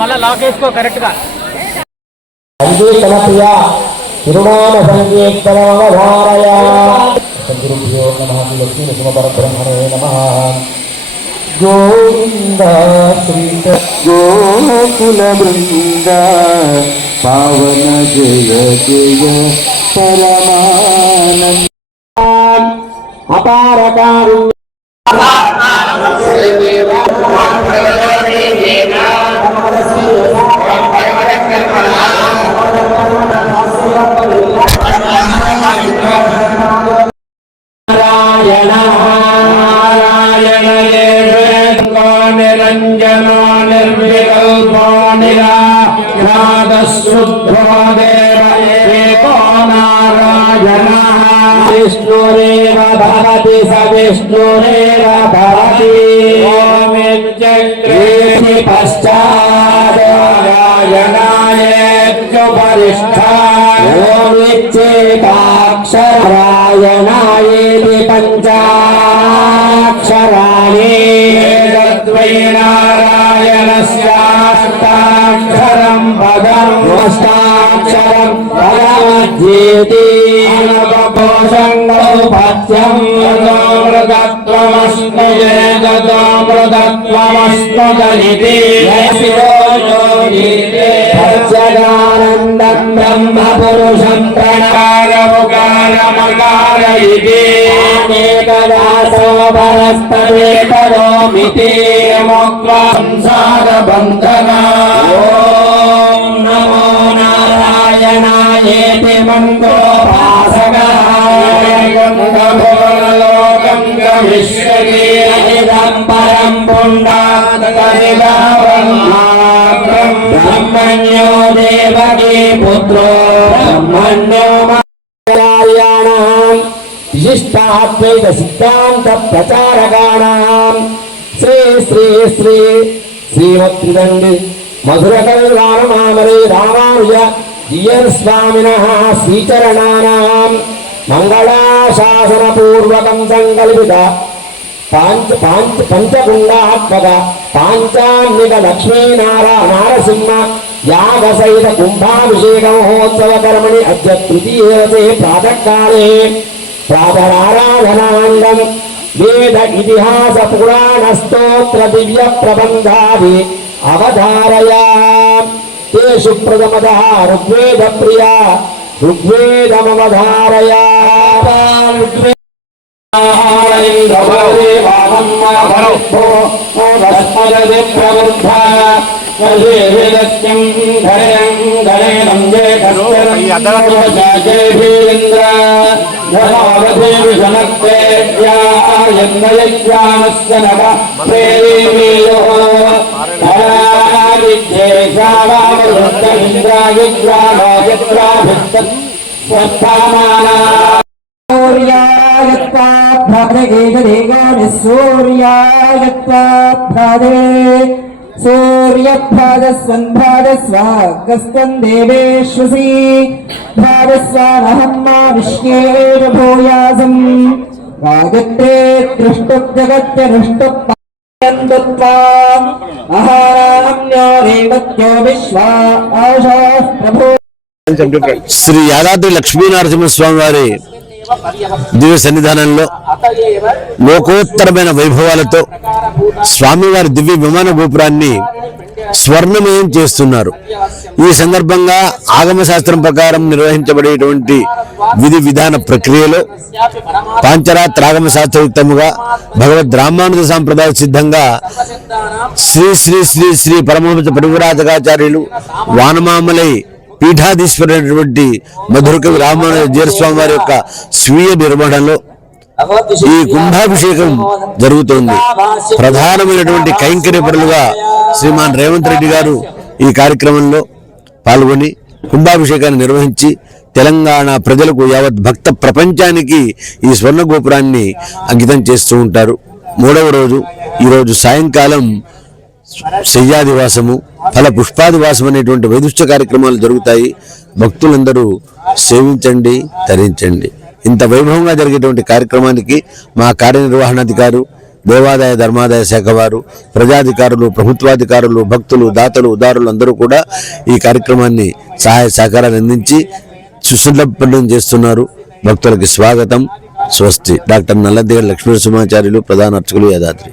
మళ్ళా లాక్ వేసుకో కరెక్ట్ గా. సంకీర్తనప్రియ తిరునామ సంకీర్తనమవధారయ. గురుభ్యో నమః. లక్ష్మీ నరసింహపరబ్రహ్మణే నమః. గోవింద శ్రీ గోకుల బృంద పావన జయ జయ పరమానంద అపారకారు నిరంజనో నిర్వికల్పో నిరాఘాతశుద్ధో దేవ ఏకో నారాయణః. విష్ణురేవ భవతి స విష్ణురేవ భవతి. ఓమిత్యగ్రే పశ్చాదనాయేత్యుపరిష్ఠా. ఓమిచ్చేకాక్షరాయణాయేతి పంచాక్షరాణి. నారాయణస్యాష్టాక్షరం పదం అష్టాక్షరం పదమధ్యేతి. పోషంగౌపథ్యం మృతత్వమస్నుజేతమృతత్వమస్నుజనితి. సత్యదానందం బ్రహ్మ పురుషం ప్రణకారముకారమకార ఇతి. ఏకదాసో పరస్తవేతరోమితి. సంసారబంధనా. ఓం నమో నారాయణాయేతి మంత్రోపాసకః. లోకం గమిష్యకీరం పరం పుండాతరిదావం. బ్రహ్మణ్యో దేవకీ పుత్రో బ్రహ్మణ్యో నారాయణాం. విశిష్టాద్వైత సిద్ధాంత ప్రచారకాణాం శ్రీ శ్రీ శ్రీ శ్రీమత్రిదండి మధురకల్గానమామరే రామానుజ జియర్ స్వామినః శ్రీచరణానాం మంగళాశాసనపూర్వకం సంకల్పిత పంచకుండాత్మక పాంచాన్నిక లక్ష్మీనారసింహ యాగసహిత కుంభాభిషేక మహోత్సవ కర్మణి అద్య తృతీయే ప్రాతకాలే ప్రాతరారాధనాంగం వేద ఇతిహాస పురాణ స్తోత్ర దివ్య ప్రబంధాది అవధారయా. తేషు ప్రథమతః ఋగ్వేద ప్రియా ఋగ్వేదమవధారయా. सूर्यभाजस्वन्भाजस्वागस्तं देवेश्वसी भाजस्वानहं मा विश्वेन भूयासं. गायत्रे दृष्टुजगत्यनुष्टुप्पा महाराम्यो रेवत्यो विश्वा आशाः प्रभो. శ్రీ యాదాద్రి లక్ష్మీనరసింహస్వామి వారి దివ్య సన్నిధానంలో లోకోత్తరమైన వైభవాలతో స్వామివారి దివ్య విమాన గోపురాన్ని స్వర్ణమయం చేస్తున్నారు. ఈ సందర్భంగా ఆగమ శాస్త్రం ప్రకారం నిర్వహించబడేటువంటి విధి విధాన ప్రక్రియలో పాంచరాత్రాగమ శాస్త్రయుక్తముగా భగవద్ రామానుజ సాంప్రదాయ సిద్ధంగా శ్రీ శ్రీ శ్రీ శ్రీ పరమహంస పరివ్రాజకాచార్యులు వానమామలై పీఠాధీశ్వరైనటువంటి మధురకవి రామానుజ జీరస్వామి వారి యొక్క స్వీయ నిర్వహణలో ఈ కుంభాభిషేకం జరుగుతోంది. ప్రధానమైనటువంటి కైంకర్యపరులుగా శ్రీమాన్ రేవంత్ రెడ్డి గారు ఈ కార్యక్రమంలో పాల్గొని కుంభాభిషేకాన్ని నిర్వహించి తెలంగాణ ప్రజలకు యావత్ భక్త ప్రపంచానికి ఈ స్వర్ణ గోపురాన్ని అంకితం చేస్తూ ఉంటారు. మూడవ రోజు ఈరోజు సాయంకాలం శయ్యాదివాసము ఫల పుష్పాదివాసం అనేటువంటి వైదుష్య కార్యక్రమాలు జరుగుతాయి. భక్తులందరూ సేవించండి, తరించండి. ఇంత వైభవంగా జరిగేటువంటి కార్యక్రమానికి మా కార్యనిర్వహణాధికారి దేవాదాయ ధర్మాదాయ శాఖ వారు, ప్రజాధికారులు, ప్రభుత్వాధికారులు, భక్తులు, దాతలు, ఉదారులు అందరూ కూడా ఈ కార్యక్రమాన్ని సహాయ సహకారాలు అందించి సుసంపన్నం చేస్తున్నారు. భక్తులకి స్వాగతం. స్వస్తి. డాక్టర్ నల్లదేగ లక్ష్మీ నరసింహాచార్యులు, ప్రధాన అర్చకులు, యాదాద్రి.